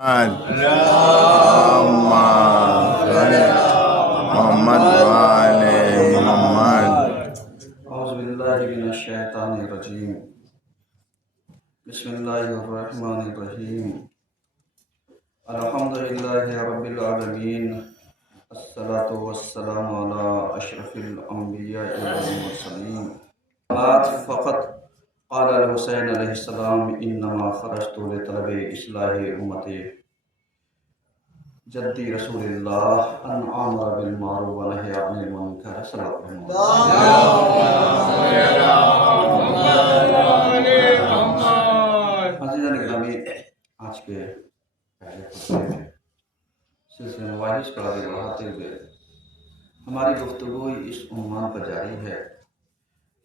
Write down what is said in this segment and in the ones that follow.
اللهم صل محمد وآل محمد. اعوذ باللہ من الشیطان الرجیم. بسم اللہ الرحمن الرحیم. الحمد للہ رب العالمین. الصلاۃ والسلام علی اشرف الانبیاء والمرسلین. بعد فقط قال الحسین علیہ السلام انما خرجت لطلب اصلاح امتی جدی رسول اللہ ان آمر بالمعروف ونہی عن المنکر. صلی اللہ علیہ وسلم. عزیزان گرامی، آج کے پہلے خطبے میں سلسلہ مواعظ کا آگے بڑھاتے ہوئے ہماری گفتگو اس عنوان پر جاری ہے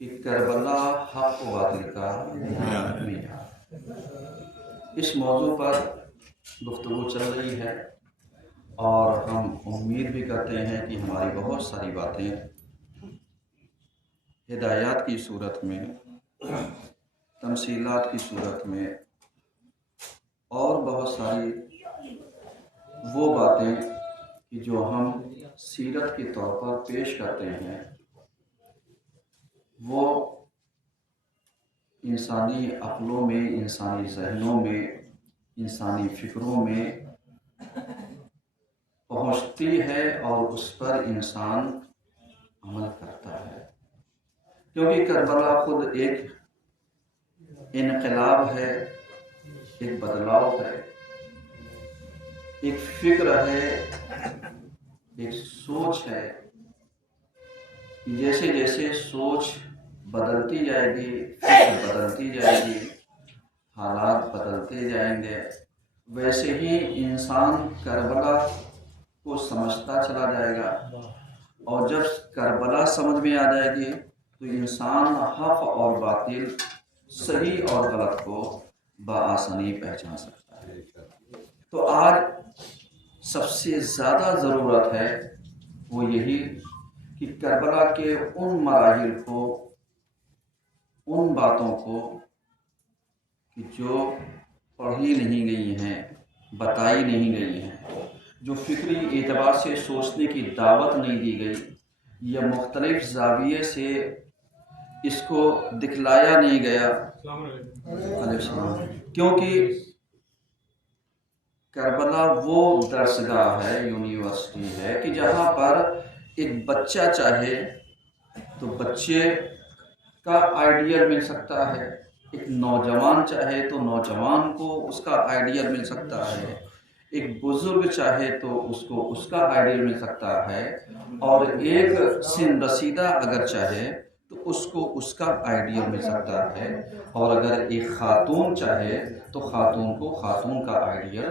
کہ کربلا حق و باطل کا معیار. اس موضوع پر گفتگو چل رہی ہے اور ہم امید بھی کرتے ہیں کہ ہماری بہت ساری باتیں ہدایات کی صورت میں، تمثیلات کی صورت میں اور بہت ساری وہ باتیں کہ جو ہم سیرت کے طور پر پیش کرتے ہیں وہ انسانی عقلوں میں، انسانی ذہنوں میں، انسانی فکروں میں پہنچتی ہے اور اس پر انسان عمل کرتا ہے. کیونکہ کربلا خود ایک انقلاب ہے، ایک بدلاؤ ہے، ایک فکر ہے، ایک سوچ ہے. جیسے جیسے سوچ بدلتی جائے گی، فکر بدلتی جائے گی، حالات بدلتے جائیں گے، ویسے ہی انسان کربلا کو سمجھتا چلا جائے گا. اور جب کربلا سمجھ میں آ جائے گی تو انسان حق اور باطل، صحیح اور غلط کو بآسانی پہچان سکتا ہے. تو آج سب سے زیادہ ضرورت ہے وہ یہی کہ کربلا کے ان مراحل کو، ان باتوں کو کہ جو پڑھی نہیں گئی ہیں، بتائی نہیں گئی ہیں، جو فکری اعتبار سے سوچنے کی دعوت نہیں دی گئی یا مختلف زاویے سے اس کو دکھلایا نہیں گیا. کیونکہ کربلا وہ درسگاہ ہے، یونیورسٹی ہے کہ جہاں پر ایک بچہ چاہے تو بچے کا آئیڈیل مل سکتا ہے، ایک نوجوان چاہے تو نوجوان کو اس کا آئیڈیل مل سکتا ہے، ایک بزرگ چاہے تو اس کو اس کا آئیڈیل مل سکتا ہے، اور ایک سن رسیدہ اگر چاہے تو اس کو اس کا آئیڈیل مل سکتا ہے، اور اگر ایک خاتون چاہے تو خاتون کو خاتون کا آئیڈیل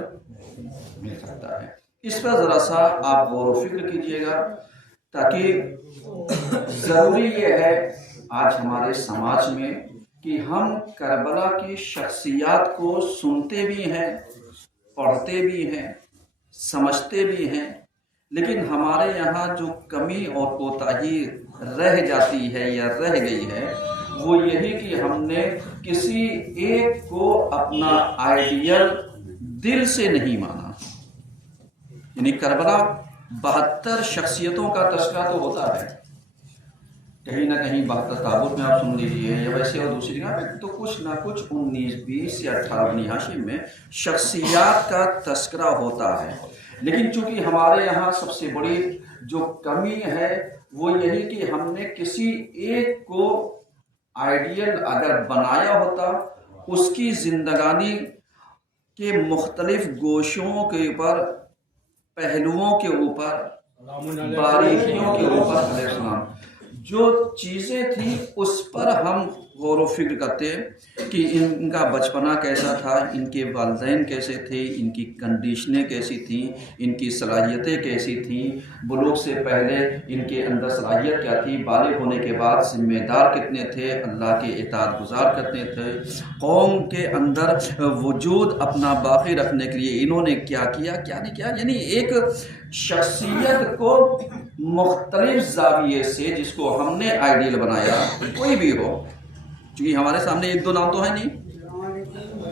مل سکتا ہے. اس پر ذرا سا آپ غور و فکر کیجئے گا، تاکہ ضروری یہ ہے آج ہمارے سماج میں کہ ہم کربلا کی شخصیات کو سنتے بھی ہیں، پڑھتے بھی ہیں، سمجھتے بھی ہیں، لیکن ہمارے یہاں جو کمی اور کوتاہی رہ جاتی ہے یا رہ گئی ہے وہ یہی کہ ہم نے کسی ایک کو اپنا آئیڈیل دل سے نہیں مانا. یعنی کربلا 72 شخصیتوں کا تذکرہ تو ہوتا ہے، کہیں نہ کہیں 72 تابوت میں آپ سن لیجیے یا ویسے اور دوسری جگہ میں تو کچھ نہ کچھ 19 20 یا 18 بنی ہاشم میں شخصیات کا تذکرہ ہوتا ہے. لیکن چونکہ ہمارے یہاں سب سے بڑی جو کمی ہے وہ یہی کہ ہم نے کسی ایک کو آئیڈیل اگر بنایا ہوتا، اس کی زندگانی کے مختلف گوشوں کے اوپر، پہلوؤں کے اوپر، باریکیوں کے اوپر جو چیزیں تھیں اس پر ہم غور و فکر کرتے کہ ان کا بچپنا کیسا تھا، ان کے والدین کیسے تھے، ان کی کنڈیشنیں کیسی تھیں، ان کی صلاحیتیں کیسی تھیں، بلوغ سے پہلے ان کے اندر صلاحیت کیا تھی، بالغ ہونے کے بعد ذمہ دار کتنے تھے، اللہ کے اطاعت گزار کتنے تھے، قوم کے اندر وجود اپنا باقی رکھنے کے لیے انہوں نے کیا کیا، کیا نہیں کیا. یعنی ایک شخصیت کو مختلف زاویے سے جس کو ہم نے آئیڈیل بنایا، کوئی بھی ہو، چونکہ ہمارے سامنے ایک دو نام تو ہے نہیں،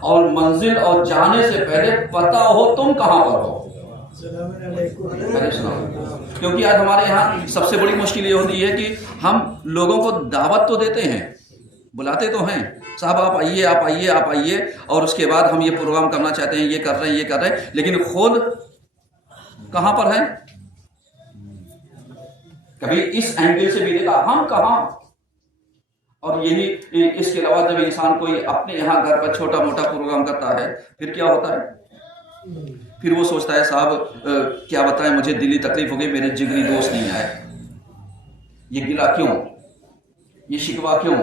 اور منزل اور جانے سے پہلے پتہ ہو تم کہاں پر ہو. کیونکہ آج ہمارے یہاں سب سے بڑی مشکل یہ ہوتی ہے کہ ہم لوگوں کو دعوت تو دیتے ہیں، بلاتے تو ہیں، صاحب آپ آئیے آپ آئیے آپ آئیے، اور اس کے بعد ہم یہ پروگرام کرنا چاہتے ہیں، یہ کر رہے ہیں یہ کر رہے ہیں، لیکن خود کہاں پر ہیں؟ کبھی اس اینگل سے بھی دیکھا ہم کہاں؟ اور یہی اس کے علاوہ جب انسان کوئی اپنے یہاں گھر پر چھوٹا موٹا پروگرام کرتا ہے پھر کیا ہوتا ہے؟ پھر وہ سوچتا ہے صاحب کیا بتائیں مجھے دلی تکلیف ہو گئی، میرے جگری دوست نہیں آئے، یہ گلا کیوں، یہ شکوہ کیوں،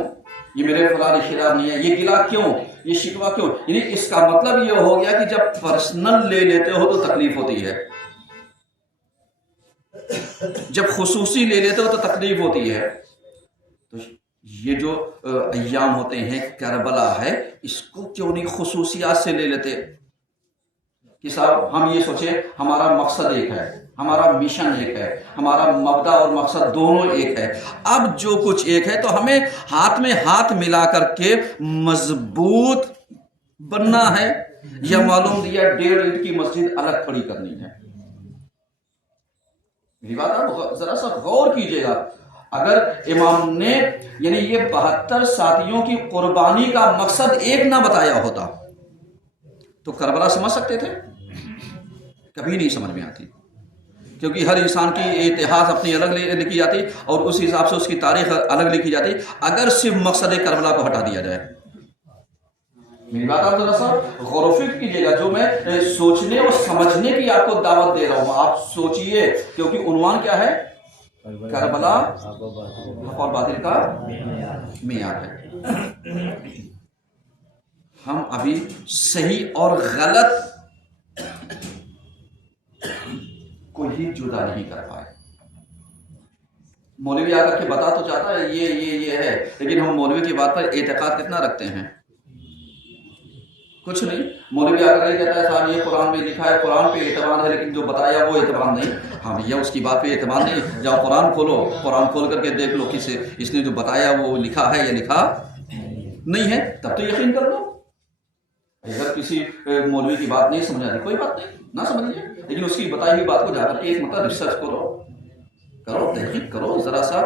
یہ میرے فلاں رشتہ دار نہیں ہے، یہ گلا کیوں، یہ شکوہ کیوں. یعنی اس کا مطلب یہ ہو گیا کہ جب پرسنل لے لیتے ہو تو تکلیف ہوتی ہے، جب خصوصی لے لیتے ہو تو تکلیف ہوتی ہے. تو یہ جو ایام ہوتے ہیں کربلا ہے، اس کو کیوں نہیں خصوصیات سے لے لیتے کہ صاحب ہم یہ سوچیں ہمارا مقصد ایک ہے، ہمارا مشن ایک ہے، ہمارا مبدا اور مقصد دونوں ایک ہے. اب جو کچھ ایک ہے تو ہمیں ہاتھ میں ہاتھ ملا کر کے مضبوط بننا ہے، یا معلوم دیا 1.5 اینٹ کی مسجد الگ کھڑی کرنی ہے. میری بات آپ ذرا سا غور کیجئے گا. اگر امام نے یعنی یہ 72 ساتھیوں کی قربانی کا مقصد ایک نہ بتایا ہوتا تو کربلا سمجھ سکتے تھے؟ کبھی نہیں سمجھ میں آتی، کیونکہ ہر انسان کی اتہاس اپنی الگ لکھی جاتی اور اس حساب سے اس کی تاریخ الگ لکھی جاتی اگر صرف مقصد کربلا کو ہٹا دیا جائے. میری بات آپ ذرا سا غور و فکر کیجیے گا. جو میں سوچنے اور سمجھنے کی آپ کو دعوت دے رہا ہوں آپ سوچئے، کیونکہ عنوان کیا ہے؟ کربلا حق اور باطل کا معیار ہے. ہم ابھی صحیح اور غلط کو ہی جدا نہیں کر پائے. مولوی آ کر کے بتا تو چاہتا ہے یہ ہے، لیکن ہم مولوی کی بات پر اعتقاد کتنا رکھتے ہیں؟ کچھ نہیں. مولوی آ کر کے کہتا ہے صاحب یہ قرآن میں لکھا ہے، قرآن پہ اعتماد ہے، لیکن جو بتایا وہ اعتماد نہیں. ہاں بھیا اس کی بات پہ اعتماد نہیں، جاؤ قرآن کھولو، قرآن کھول کر کے دیکھ لو کسے اس نے جو بتایا وہ لکھا ہے یا لکھا نہیں ہے، تب تو یقین کر لو. اگر کسی مولوی کی بات نہیں سمجھ آتی کوئی بات نہیں، نہ سمجھیے، لیکن اس کی بتائی ہوئی بات کو جا کر کے ایک مرتبہ ریسرچ کرو، تحقیق کرو، ذرا سا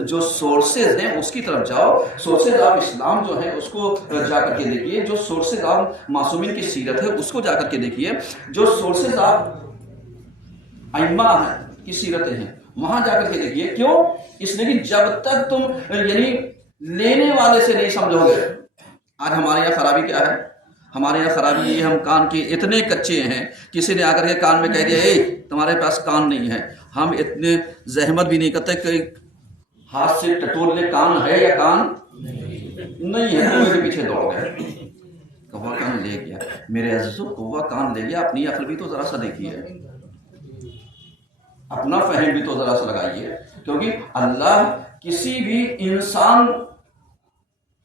جو سورسز ہیں اس کی طرف جاؤ. سورسز آف اسلام جو ہیں اس کو جا کر کے دیکھیے، جو سورسز آف معصومین کی سیرت ہے اس کو جا کر کے دیکھیے، جو سورسز آف ائمہ کی سیرتیں ہیں وہاں جا کر کے دیکھیے. کیوں؟ اس لیے کہ جب تک تم یعنی لینے والے سے نہیں سمجھو گے. آج ہمارے یہاں خرابی کیا ہے؟ ہمارے یہاں خرابی یہ ہم کان کے اتنے کچے ہیں، کسی نے آ کر کے کان میں کہہ دیا اے تمہارے پاس کان نہیں ہے. ہم اتنے زحمت بھی نہیں کرتے کہ ہاتھ سے ٹٹول لے کان ہے یا کان نہیں ہے، میرے پیچھے دوڑ گئے. کوا کان لے گیا. میرے عزیزو کوا کان لے گیا، اپنی عقل بھی تو ذرا سا دیکھیے، اپنا فہم بھی تو ذرا سا لگائیے. کیونکہ اللہ کسی بھی انسان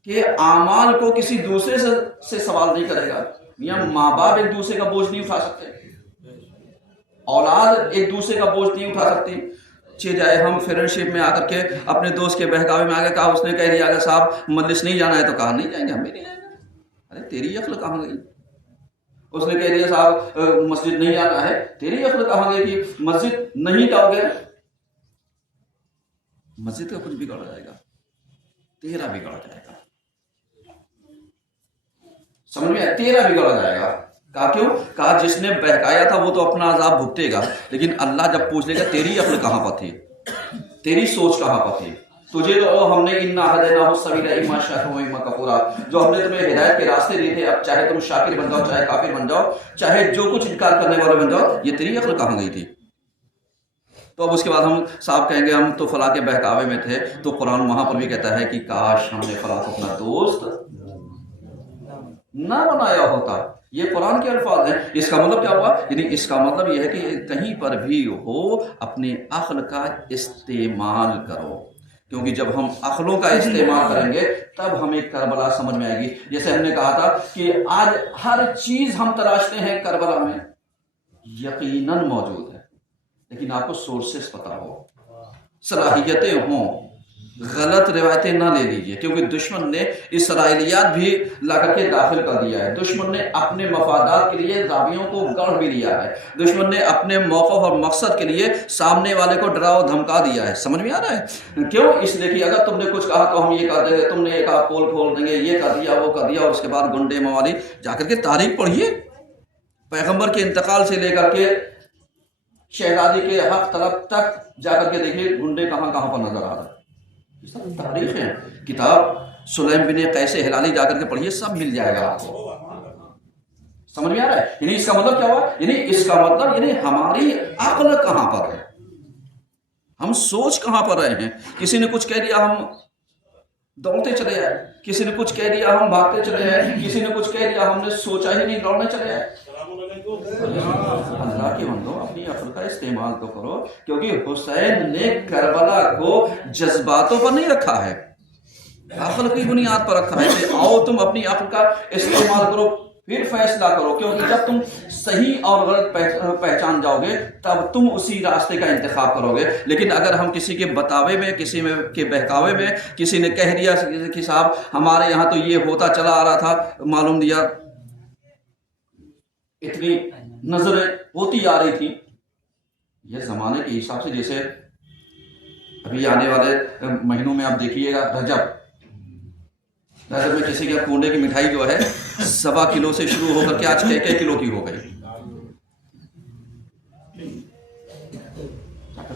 کے اعمال کو کسی دوسرے سے سوال نہیں کرے گا. میاں ماں باپ ایک دوسرے کا بوجھ نہیں اٹھا سکتے، اولاد ایک دوسرے کا بوجھ نہیں اٹھا سکتی. جائے ہم فرینڈ شپ میں آ کر کے اپنے دوست کے بہکاوے میں آ کے کہا، اس نے کہہ دیا اگر صاحب مجلس نہیں جانا ہے تو کہا نہیں جائیں گے، ہم بھی نہیں جائیں گے. ارے تیری عقل کہاں گئی؟ اس نے کہہ دیا صاحب مسجد نہیں جانا ہے، تیری عقل کہاں گئی کہ مسجد نہیں جاؤ گے؟ مسجد کا کچھ بگڑ جائے گا، تیرا بگڑ جائے گا. سمجھ میں آیا؟ تیرا بگڑ جائے گا. کہا کیوں؟ کہا جس نے بہکایا تھا وہ تو اپنا عذاب بھگتے گا، لیکن اللہ جب پوچھ لے گا تیری عقل کہاں پر تھی، تیری سوچ کہاں پر تھی. تجھے تو ہم نے انا ہدیناہ السبیل اما شاکرا و اما کفورا، جو ہم نے تمہیں ہدایت کے راستے دیے تھے، اب چاہے تم شاکر بن جاؤ چاہے کافر بن جاؤ، چاہے جو کچھ انکار کرنے والے بن جاؤ. یہ تیری عقل کہاں گئی تھی؟ تو اب اس کے بعد ہم صاحب کہیں گے ہم تو فلاں کے بہکاوے میں تھے. تو قرآن وہاں پر بھی کہتا ہے کہ کاش ہم نے فلاں کو اپنا دوست نہ بنایا ہوتا. یہ قرآن کے الفاظ ہیں. اس کا مطلب کیا ہوا؟ یعنی اس کا مطلب یہ ہے کہ کہیں پر بھی ہو اپنے عقل کا استعمال کرو، کیونکہ جب ہم عقلوں کا استعمال کریں گے تب ہمیں کربلا سمجھ میں آئے گی. جیسے ہم نے کہا تھا کہ آج ہر چیز ہم تلاشتے ہیں کربلا میں یقیناً موجود ہے، لیکن آپ کو سورسز پتا ہو، صلاحیتیں ہوں، غلط روایتیں نہ لے لیجیے، کیونکہ دشمن نے اسرائیلیات بھی لا کر کے داخل کر دیا ہے، دشمن نے اپنے مفادات کے لیے راویوں کو گڑھ بھی لیا ہے، دشمن نے اپنے موقف اور مقصد کے لیے سامنے والے کو ڈرا و دھمکا دیا ہے۔ سمجھ میں آ رہا ہے؟ کیوں؟ اس لیے کہ اگر تم نے کچھ کہا تو ہم یہ کر دیں گے، تم نے یہ کہا پول کھول دیں گے، یہ کر دیا وہ کر دیا، اور اس کے بعد گنڈے موالی۔ جا کر کے تاریخ پڑھیے، پیغمبر کے انتقال سے لے کر کے شہزادی کے حق طلب تک جا کر کے دیکھیے گنڈے کہاں کہاں پر نظر آ رہا ہے۔ یہ سب تاریخ ہے، کتاب سلیم بن قیس ہلالی جا کر کے پڑھیے، سب مل جائے گا آپ کو۔ سمجھ میں آ رہا ہے؟ یعنی اس کا مطلب کیا ہوا؟ یعنی اس کا مطلب یعنی ہماری عقل کہاں پر ہے، ہم سوچ کہاں پر رہے ہیں۔ کسی نے کچھ کہہ دیا ہم دوڑتے چلے آئے، کسی نے کچھ کہہ دیا ہم بھاگتے چلے آئے، کسی نے کچھ کہہ دیا ہم نے سوچا ہی نہیں دوڑنے چلے آئے۔ اللہ کے بندو اپنی عقل کا استعمال تو کرو، کیونکہ حسین نے کربلا کو جذباتوں پر نہیں رکھا ہے، عقل کی بنیاد پر رکھا ہے کہ آؤ تم اپنی عقل کا استعمال کرو پھر فیصلہ کرو، کیونکہ جب تم صحیح اور غلط پہچان جاؤ گے تب تم اسی راستے کا انتخاب کرو گے۔ لیکن اگر ہم کسی کے بتاوے میں، کسی میں کے بہکاوے میں، کسی نے کہہ دیا کہ صاحب ہمارے یہاں تو یہ ہوتا چلا آ رہا تھا، معلوم دیا اتنی نظریں ہوتی آ رہی تھی، یہ زمانے کے حساب سے، جیسے ابھی آنے والے مہینوں میں آپ دیکھیے گا رجب میں کسی کے کنڈے کی مٹھائی جو ہے 1.25 کلو سے شروع ہو کر کے آج 6 کلو کی ہو گئی۔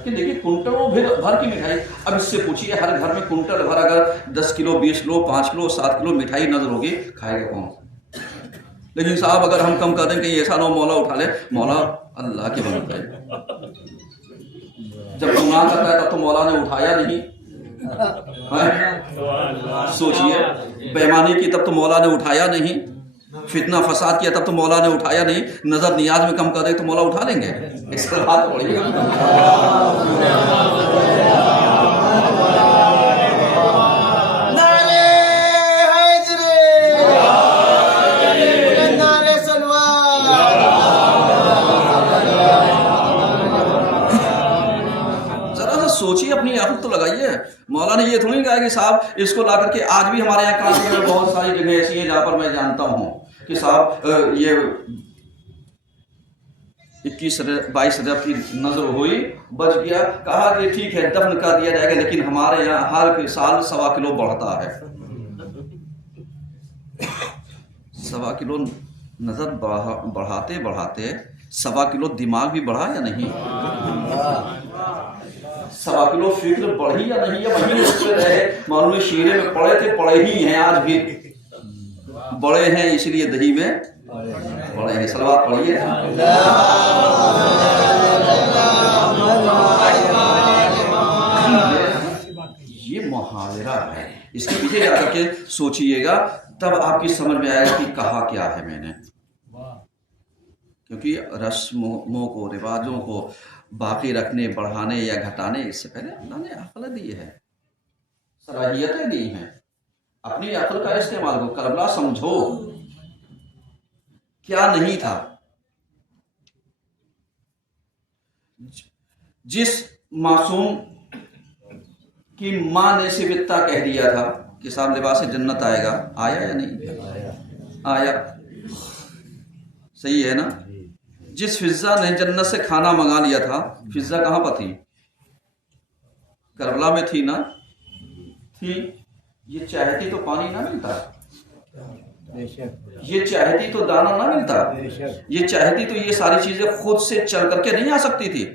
دیکھیے کنٹلوں بھر کی مٹھائی، اب اس سے پوچھیے ہر گھر میں کنٹل بھر اگر 10 کلو 20 کلو 5 کلو 7 کلو مٹھائی نظر ہوگی، کھائے گا کون؟ لیکن صاحب اگر ہم کم کر دیں کہ ایسا نہ مولا اٹھا لے، مولا اللہ کے بندے ہے، جب گناہ کرتا ہے تب تو مولا نے اٹھایا نہیں، سوچئے بےمانی کی تب تو مولا نے اٹھایا نہیں، فتنہ فساد کیا تب تو مولا نے اٹھایا نہیں، نظر نیاز میں کم کر دے تو مولا اٹھا لیں گے؟ اس پر بات پڑھیے گا۔ سوچیے، اپنی عقل تو لگائیے۔ مولا نے یہ تھوڑی کہا کہ صاحب اس کو لا کر کے، آج بھی ہمارے یہاں کانپور میں بہت ساری جگہ ایسی ہیں جہاں پر میں جانتا ہوں کہ صاحب یہ 21-22 رجب کی نظر ہوئی، بچ گیا، کہا کہ ٹھیک ہے دفن کر دیا جائے گا، لیکن ہمارے یہاں ہر سال 1.25 کلو بڑھتا ہے۔ 1.25 کلو نظر بڑھاتے بڑھاتے 1.25 کلو دماغ بھی بڑھا یا نہیں؟ 1.25 کلو فکر بڑھی یا نہیں؟ یا وہیں اس پہ رہے؟ معلوم شیرے میں پڑے تھے، پڑے ہی ہیں، آج بھی بڑے ہیں، اس لیے دہی میں بڑے ہیں۔ صلوات پڑھیے۔ یہ محاورہ ہے، اس کے پیچھے جا کر کے سوچئے گا، تب آپ کی سمجھ میں آئے گا کہ کہا کیا ہے میں نے۔ کیونکہ رسموں کو، رواجوں کو باقی رکھنے، بڑھانے یا گھٹانے، اس سے پہلے اللہ نے عقل دی ہے، صلاحیتیں دی ہیں، اپنی عقل کا استعمال کرو۔ کربلا سمجھو کیا نہیں تھا، جس معصوم کی ماں نے صرف اتنا کہہ دیا تھا کہ صاحب لباس جنت آئے گا، آیا یا نہیں آیا؟ صحیح ہے نا؟ جس فضا نے جنت سے کھانا منگا لیا تھا، فضا کہاں پر تھی؟ کربلا میں تھی نا؟ تھی۔ یہ چاہتی تو پانی نہ ملتا، یہ چاہتی تو دانا نہ ملتا، یہ چاہتی تو یہ ساری چیزیں خود سے چل کر کے نہیں آ سکتی تھی،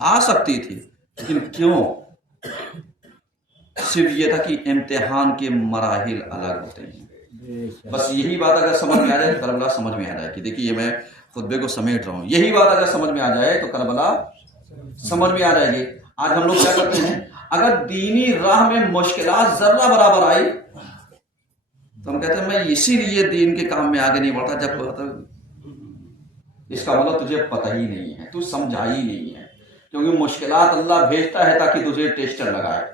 آ سکتی تھی، لیکن کیوں؟ صرف یہ تھا کہ امتحان کے مراحل الگ ہوتے ہیں۔ بس یہی بات اگر سمجھ میں آ جائے تو کربلا سمجھ میں آ جائے کہ دیکھیے میں خطبے کو سمیٹ رہا ہوں، یہی بات اگر سمجھ میں آ جائے تو کربلا سمجھ میں آ جائے گی۔ آج ہم لوگ کیا کرتے ہیں، اگر دینی راہ میں مشکلات ذرہ برابر آئی تو ہم کہتے ہیں میں اسی لیے دین کے کام میں آگے نہیں بڑھتا، جب اس کا مطلب تجھے پتہ ہی نہیں ہے، تو سمجھا ہی نہیں ہے، کیونکہ مشکلات اللہ بھیجتا ہے تاکہ تجھے ٹیسٹر لگائے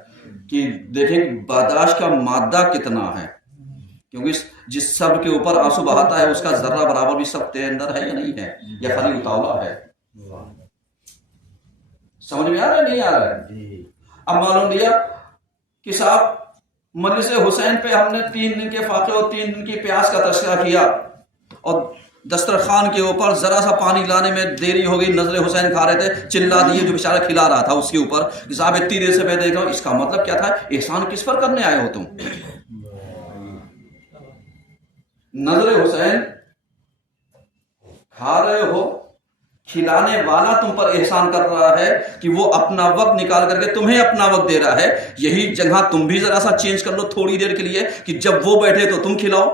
کہ دیکھیں برداشت کا مادہ کتنا ہے، کیونکہ جس صبر کے اوپر آنسو بہاتا ہے اس کا ذرہ برابر بھی سب تیرے اندر ہے یا نہیں ہے، یا خالی اتاولا ہے؟ سمجھ میں آ رہا ہے نہیں آ رہا ہے؟ اب معلوم دیا کہ صاحب مجلس حسین پہ ہم نے 3 دن کے فاقے اور 3 دن کی پیاس کا تذکرہ کیا اور دسترخوان کے اوپر ذرا سا پانی لانے میں دیری ہو گئی، نظر حسین کھا رہے تھے، چلا دیے جو بیچارہ کھلا رہا تھا اس کے اوپر کہ صاحب اتنی دیر سے میں دیکھ رہا ہوں، اس کا مطلب کیا تھا؟ احسان کس پر کرنے آئے ہو تم؟ نظر حسین کھا رہے ہو، کھلانے والا تم پر احسان کر رہا ہے کہ وہ اپنا وقت نکال کر کے تمہیں اپنا وقت دے رہا ہے، یہی جگہ تم بھی ذرا سا چینج کر لو تھوڑی دیر کے لیے کہ جب وہ بیٹھے تو تم کھلاؤ،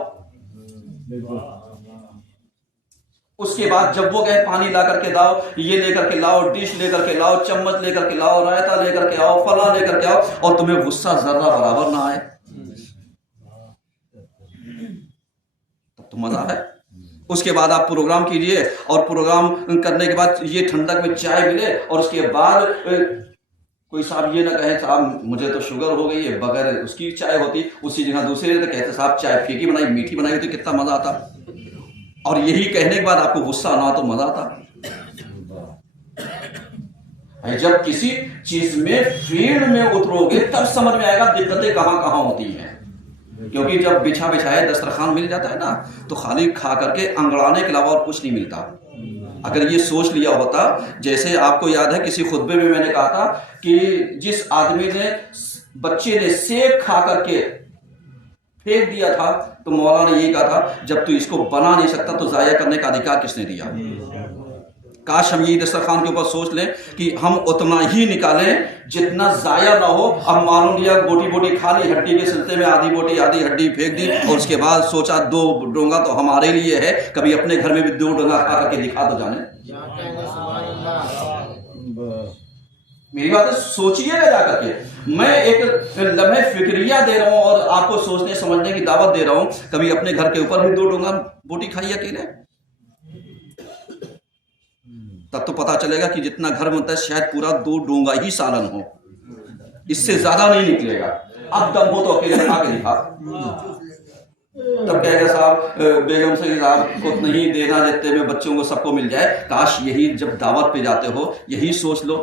اس کے بعد جب وہ کہے پانی لا کر کے لاؤ، یہ لے کر کے لاؤ، ڈش لے کر کے لاؤ، چمچ لے کر کے لاؤ، رائتا لے کر کے آؤ، فلاں لے کر کے آؤ، اور تمہیں غصہ ذرہ برابر نہ آئے، تب تو مزہ ہے۔ اس کے بعد آپ پروگرام کیجئے اور پروگرام کرنے کے بعد یہ ٹھنڈک میں چائے ملے اور اس کے بعد کوئی صاحب یہ نہ کہے صاحب مجھے تو شوگر ہو گئی ہے، بغیر اس کی چائے ہوتی اسی جگہ دوسرے تو کہتے صاحب چائے پھیکی بنائی، میٹھی بنائی ہوتی، کتنا مزہ آتا، اور یہی کہنے کے بعد آپ کو غصہ نہ تو مزہ آتا۔ جب کسی چیز میں فیلڈ میں اترو گے تب سمجھ میں آئے گا دقتیں کہاں کہاں ہوتی ہیں، کیونکہ جب بچھا بچھائے دسترخوان مل جاتا ہے نا تو خالی کھا کر کے انگڑانے کے علاوہ اور کچھ نہیں ملتا۔ اگر یہ سوچ لیا ہوتا، جیسے آپ کو یاد ہے کسی خطبے میں میں نے کہا تھا کہ جس آدمی نے بچے نے سیب کھا کر کے پھینک دیا تھا تو مولانا نے یہ کہا تھا جب تو اس کو بنا نہیں سکتا تو ضائع کرنے کا ادھیکار کس نے دیا؟ کاش ہم یہ دسترخوان کے اوپر سوچ لیں کہ ہم اتنا ہی نکالیں جتنا ضائع نہ ہو۔ اب معلوم لیا بوٹی بوٹی کھا لی، ہڈی کے سلسلے میں آدھی بوٹی آدھی ہڈی پھینک دی، اور اس کے بعد سوچا 2 ڈونگا تو ہمارے لیے ہے، کبھی اپنے گھر میں بھی 2 ڈونگا کھا کر کے دکھا تو جانے۔ میری بات ہے سوچیے گا جا کر کے، میں ایک لمحے فکریہ دے رہا ہوں اور آپ کو سوچنے سمجھنے کی دعوت دے رہا ہوں، کبھی اپنے گھر کے اوپر بھی 2 ڈونگا بوٹی کھائی اکیلے، تب تو پتا چلے گا کہ جتنا گھر بنتا ہے شاید پورا 2 ڈونگا ہی سالن ہو، اس سے زیادہ نہیں نکلے گا۔ اب دم ہو تو اکیلے کھا کے دکھا، تب کہے گا صاحب بیگم سے صاحب کو نہیں دینا جتنے میں بچوں کو سب کو مل جائے۔ کاش یہی جب دعوت پہ جاتے ہو یہی سوچ لو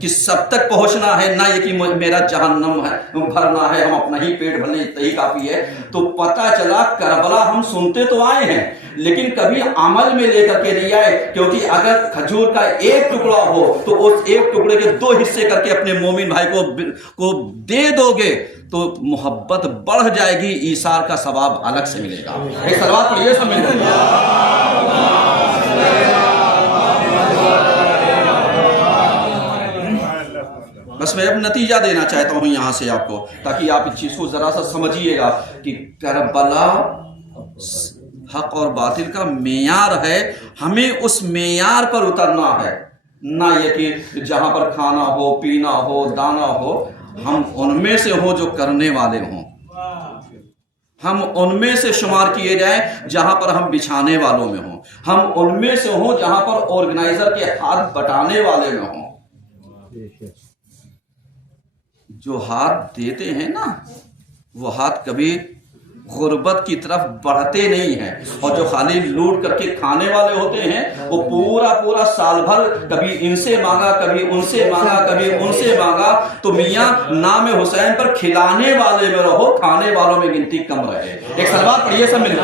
کہ سب تک پہنچنا ہے، نہ یہ کہ میرا جہنم ہے بھرنا ہے، ہم اپنا ہی پیٹ بھرنے اتنا ہی کافی ہے۔ تو پتہ چلا کربلا ہم سنتے تو آئے ہیں لیکن کبھی عمل میں لے کر کے نہیں آئے، کیونکہ اگر کھجور کا ایک ٹکڑا ہو تو اس ایک ٹکڑے کے 2 حصے کر کے اپنے مومن بھائی کو دے دو گے تو محبت بڑھ جائے گی، ایثار کا ثواب الگ سے ملے گا۔ ایک صلوات پڑھیے سب مل کر۔ بس میں اب نتیجہ دینا چاہتا ہوں یہاں سے آپ کو، تاکہ آپ اس چیز کو ذرا سا سمجھیے گا کہ کربلا حق اور باطل کا معیار ہے، ہمیں اس معیار پر اترنا ہے، نہ یہ کہ جہاں پر کھانا ہو پینا ہو دانا ہو ہم ان میں سے ہوں جو کرنے والے ہوں، ہم ان میں سے شمار کیے جائیں جہاں پر ہم بچھانے والوں میں ہوں، ہم ان میں سے ہوں جہاں پر آرگنائزر کے ہاتھ بٹانے والے میں ہوں۔ جو ہاتھ دیتے ہیں نا وہ ہاتھ کبھی غربت کی طرف بڑھتے نہیں ہیں، اور جو خالی لوٹ کر کے کھانے والے ہوتے ہیں وہ پورا سال بھر کبھی ان سے مانگا کبھی ان سے مانگا کبھی ان سے مانگا۔ تو میاں نام حسین پر کھلانے والے میں رہو، کھانے والوں میں گنتی کم رہے۔ ایک صلوات پڑھیے سب مل کر۔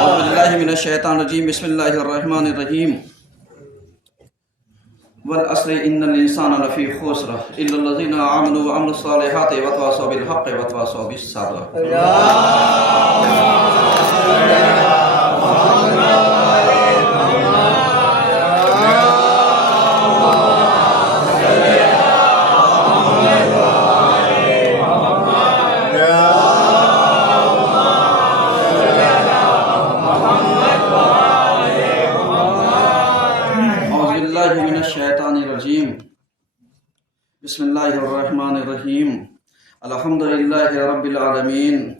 اعوذ باللہ من الشیطان الرجیم، بسم اللہ الرحمن الرحیم۔ والعصر ان الانسان لفی خسر الا الذین آمنوا وعملوا الصالحات وتواصوا بالحق وتواصوا بالصبر۔ بسم اللہ الرحمن الرحیم، الحمدللہ رب العالمین،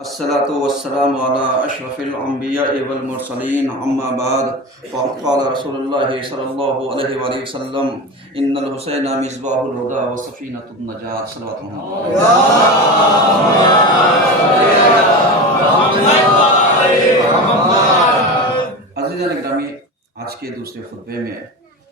الصلاۃ والسلام علی اشرف الانبیاء والمرسلین، اما بعد فقد قال رسول اللہ صلی اللہ علیہ وآلہ وسلم ان الحسین مصباح الہدی وسفینۃ النجاۃ۔ صلوات عزیزان گرامی، آج کے دوسرے خطبے میں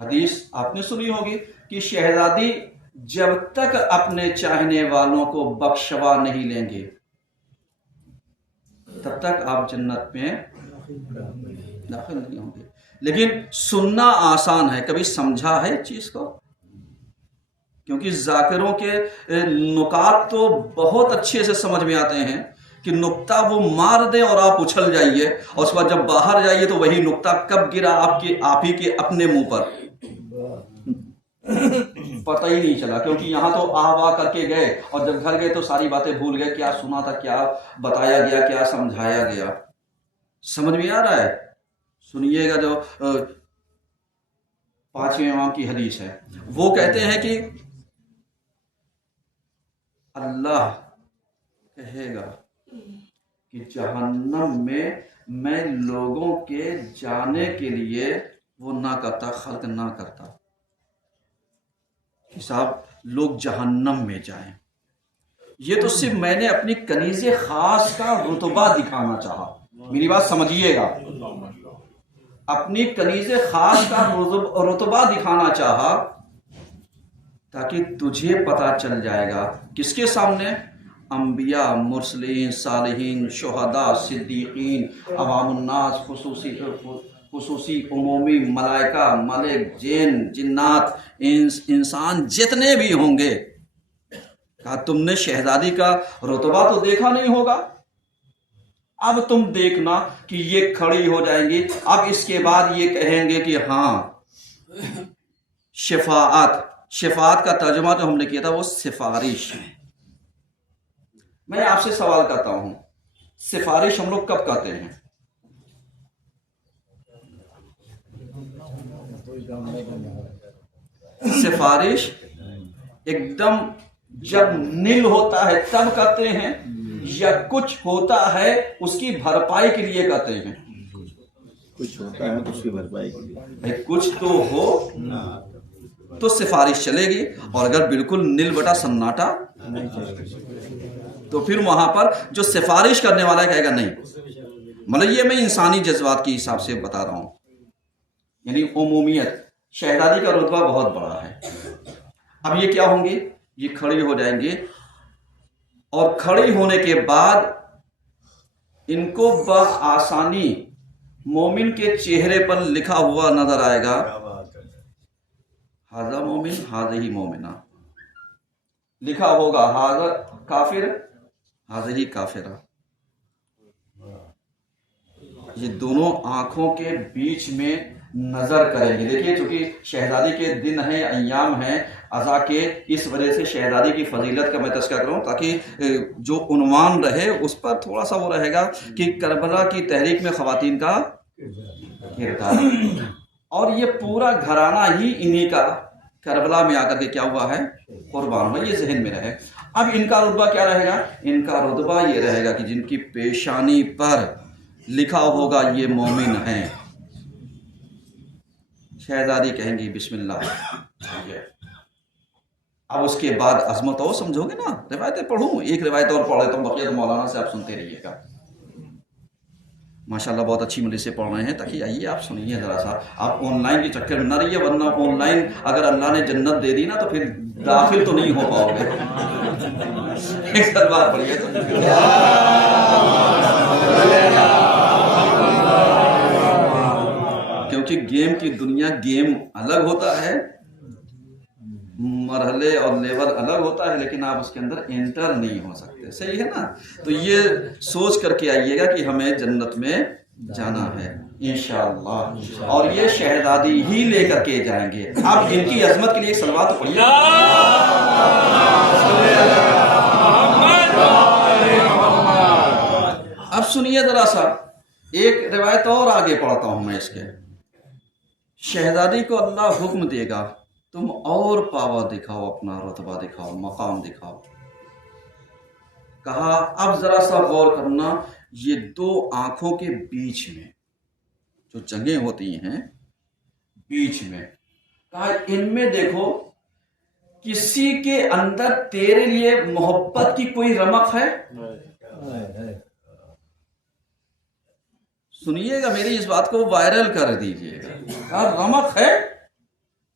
حدیث آپ نے سنی ہوگی کہ شہزادی جب تک اپنے چاہنے والوں کو بخشوا نہیں لیں گے تب تک آپ جنت میں داخل نہیں ہوں گے. لیکن سننا آسان ہے، کبھی سمجھا ہے اس چیز کو؟ کیونکہ ذاکروں کے نکات تو بہت اچھے سے سمجھ میں آتے ہیں کہ نقطہ وہ مار دیں اور آپ اچھل جائیے، اور اس بعد جب باہر جائیے تو وہی نقطہ کب گرا آپ ہی کے اپنے منہ پر پتہ ہی نہیں چلا، کیونکہ یہاں تو آ کر کے گئے اور جب گھر گئے تو ساری باتیں بھول گئے، کیا سنا تھا، کیا بتایا گیا، کیا سمجھایا گیا. سمجھ میں آ رہا ہے؟ سنیے گا جو 5ویں امام کی حدیث ہے، وہ کہتے ہیں کہ اللہ کہے گا کہ جہنم میں لوگوں کے جانے کے لیے وہ نہ کرتا، خلق نہ کرتا کہ صاحب لوگ جہنم میں جائیں. یہ تو صرف میں نے اپنی کنیز خاص کا رتبہ دکھانا چاہا. میری بات سمجھیے گا، اپنی کنیز خاص کا رتبہ دکھانا چاہا تاکہ تجھے پتا چل جائے گا. کس کے سامنے؟ انبیاء، مرسلین، صالحین، شہداء، صدیقین، عوام الناس، خصوصی عمومی، ملائکہ، ملک، جن، جنات، انسان جتنے بھی ہوں گے. کہا تم نے شہزادی کا رتبہ تو دیکھا نہیں ہوگا، اب تم دیکھنا کہ یہ کھڑی ہو جائیں گی. اب اس کے بعد یہ کہیں گے کہ ہاں شفاعت کا ترجمہ جو ہم نے کیا تھا وہ سفارش ہے. میں آپ سے سوال کرتا ہوں، سفارش ہم لوگ کب کہتے ہیں؟ سفارش ایک دم جب نیل ہوتا ہے تب کہتے ہیں، یا کچھ ہوتا ہے اس کی بھرپائی کے لیے کہتے ہیں؟ کچھ ہوتا ہے تو اس کی بھرپائی کے لیے. کچھ تو ہو تو سفارش چلے گی، اور اگر بالکل نیل بٹا سناٹا تو پھر وہاں پر جو سفارش کرنے والا کہے گا نہیں. مطلب یہ میں انسانی جذبات کے حساب سے بتا رہا ہوں، یعنی عمومیت. شہزادی کا رتبہ بہت بڑا ہے. اب یہ کیا ہوں گے؟ یہ کھڑی ہو جائیں گے، اور کھڑی ہونے کے بعد ان کو بآسانی مومن کے چہرے پر لکھا ہوا نظر آئے گا، ہذا مومن ہذہ مومنہ، لکھا ہوگا ہذا کافر ہذہ کافرہ. یہ دونوں آنکھوں کے بیچ میں نظر کریں گے. دیکھیے چونکہ شہزادی کے دن ہیں، ایام ہیں عزا کے، اس وجہ سے شہزادی کی فضیلت کا میں تذکرہ کروں تاکہ جو عنوان رہے اس پر تھوڑا سا وہ رہے گا کہ کربلا کی تحریک میں خواتین کا کردار. اور یہ پورا گھرانہ ہی انہی کا کربلا میں آ کر کے کیا ہوا ہے؟ قربان ہوا. یہ ذہن میں رہے. اب ان کا رتبہ کیا رہے گا؟ ان کا رتبہ یہ رہے گا کہ جن کی پیشانی پر لکھا ہوگا یہ مومن ہیں. شہزادی کہیں گی بسم اللہ. اب اس کے بعد عظمت اور سمجھو گے نا. روایتیں پڑھوں، ایک روایت اور پڑھ لیتا ہوں، بقیہ تو مولانا سے آپ سنتے رہیے گا. ماشاءاللہ بہت اچھی مجلس سے پڑھ رہے ہیں، تاکہ آئیے آپ سنیے ذرا سا. آپ آن لائن کے چکر میں نہ رہیے، ورنہ آن لائن اگر اللہ نے جنت دے دی نا تو پھر داخل تو نہیں ہو پاؤ گے. ایک بار پڑھیے تو. کیونکہ گیم کی دنیا، گیم الگ ہوتا ہے، مرحلے اور لیول الگ ہوتا ہے، لیکن آپ اس کے اندر انٹر نہیں ہو سکتے. صحیح ہے نا؟ تو یہ سوچ کر کے آئیے گا کہ ہمیں جنت میں جانا ہے انشاءاللہ، اور یہ شہزادی ہی لے کر کے جائیں گے. اب ان کی عظمت کے لیے صلوات پڑھیے. اب سنیے ذرا سا، ایک روایت اور آگے پڑھتا ہوں میں اس کے. شہزادی کو اللہ حکم دے گا تم اور پاور دکھاؤ، اپنا رتبہ دکھاؤ، مقام دکھاؤ. کہا اب ذرا سا غور کرنا، یہ دو آنکھوں کے بیچ میں جو جگہیں ہوتی ہیں بیچ میں، کہا ان میں دیکھو کسی کے اندر تیرے لیے محبت کی کوئی رمق ہے؟ سنیے گا، میری اس بات کو وائرل کر دیجیے گا. رمق ہے؟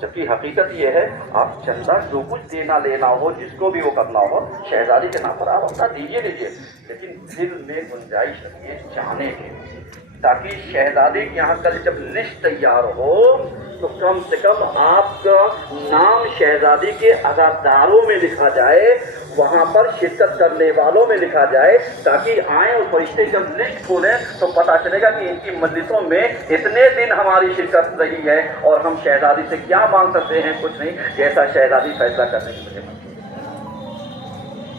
جبکہ حقیقت یہ ہے آپ چندہ جو کچھ دینا لینا ہو جس کو بھی وہ کرنا ہو شہزادی کے نام پر آپ اپنا دیجیے لیکن دل میں گنجائش رکھیے چاہنے کے، تاکہ شہزادی کے یہاں کل جب لسٹ تیار ہو تو کم سے کم آپ کا نام شہزادی کے عزاداروں میں لکھا جائے، وہاں پر شرکت کرنے والوں میں لکھا جائے، تاکہ آئیں اور فرشتے جب لسٹ کھولیں تو پتہ چلے گا کہ ان کی مجلسوں میں اتنے دن ہماری شرکت رہی ہے اور ہم شہزادی سے کیا مانگ سکتے ہیں، کچھ نہیں، جیسا شہزادی فیصلہ کرنے کی مجھے منظور ہے۔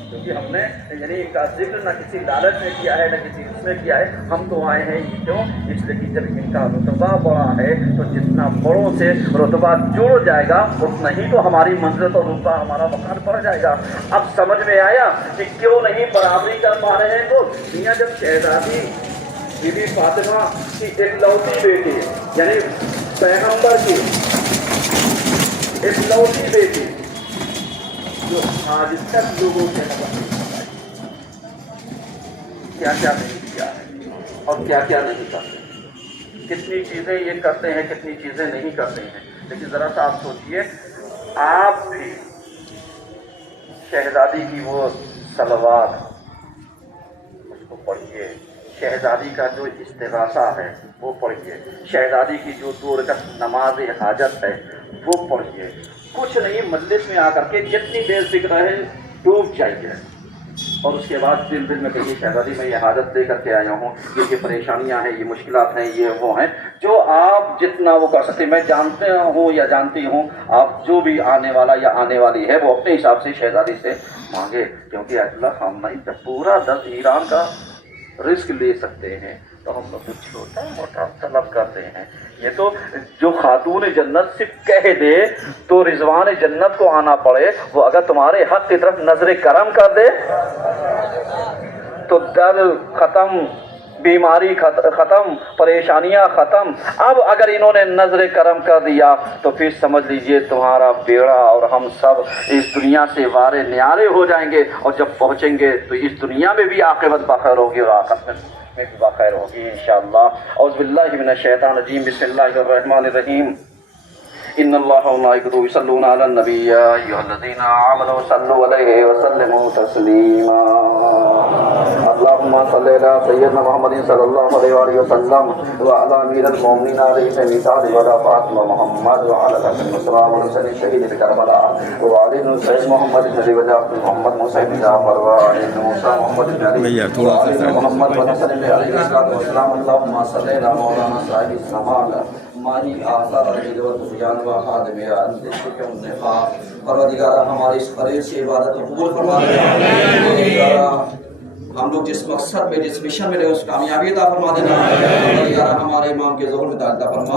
کیونکہ ہم نے یعنی ان کا ذکر نہ کسی لالچ میں کیا ہے نہ کسی اس میں کیا ہے، ہم تو آئے ہیں یہ کیوں، اس لیے کہ جب ان کا رتبہ بڑا ہے تو جتنا بڑوں سے رتبہ جڑ جائے گا اتنا ہی تو ہماری منزلت اور رتبہ ہمارا وقار بڑھ جائے گا۔ اب سمجھ میں آیا کہ کیوں نہیں برابری کر پا رہے ہیں لوگ۔ میاں جب شہزادی بی بی فاطمہ کی اکلوتی بیٹی یعنی پیغمبر کی اکلوتی بیٹی جو آج تک لوگوں کے کیا کیا نہیں کیا ہے اور کیا کیا نہیں کرتے، کتنی چیزیں یہ کرتے ہیں کتنی چیزیں نہیں کرتے ہیں، لیکن ذرا سا آپ سوچئے آپ بھی شہزادی کی وہ صلوات اس کو پڑھیے، شہزادی کا جو استغاثہ ہے وہ پڑھیے، شہزادی کی جو 2 رکعت نماز حاجت ہے وہ پڑھیے، کچھ نہیں مجلس میں آ کر کے جتنی دیر فکر ہے ڈوب جائیے اور اس کے بعد دل میں کہیے شہزادی میں یہ حاجت لے کر کے آیا ہوں، یہ پریشانیاں ہیں، یہ مشکلات ہیں، یہ وہ ہیں، جو آپ جتنا وہ کر سکتے۔ میں جانتے ہوں یا جانتی ہوں آپ جو بھی آنے والا یا آنے والی ہے وہ اپنے حساب سے شہزادی سے مانگے، کیونکہ اللہ ہم نہیں جب پورا 10 ایران کا رزق لے سکتے ہیں تو ہم لوگ کچھ چھوٹا موٹا طلب کرتے ہیں۔ یہ تو جو خاتون جنت صرف کہہ دے تو رضوان جنت کو آنا پڑے، وہ اگر تمہارے حق کی طرف نظر کرم کر دے تو درد ختم، بیماری ختم، پریشانیاں ختم۔ اب اگر انہوں نے نظر کرم کر دیا تو پھر سمجھ لیجئے تمہارا بیڑا اور ہم سب اس دنیا سے وارے نیارے ہو جائیں گے، اور جب پہنچیں گے تو اس دنیا میں بھی عاقبت بخیر ہوگی اور آخرت میں بھی بخیر ہوگی انشاءاللہ۔ اعوذ باللہ من الشیطان الرجیم، بسم اللہ الرحمن الرحیم۔ ان اللہ وملائکتہ یصلون علی النبی یا ایھا الذین آمنوا صلوا علیہ وسلموا تسلیما۔ اللهم صل على سيدنا محمد صلى الله عليه وآله وسلم وعلى أمير المؤمنين عليه مثال ولا فاطمة محمد وعلى الحسن والسلام والحسين الشهيد بكربلاء وعلي سيد محمد الذي وجاء محمد موسى بن جعفر وعلي موسى محمد بن علي وعلي محمد بن حسن عليه الصلاة والسلام۔ اللهم صل على مولانا صاحب السماء ماہی آثار عجیبت بیان و خادم اندیشک النقاب۔ پروردگارہ ہماری اس قریب سے عبادت قبول فرما دینا، ہم لوگ جس مقصد میں جس مشن میں رہے اس کامیابی عطا فرما دینا، پروردگارہ ہمارے امام کے ظہور میں عطا فرما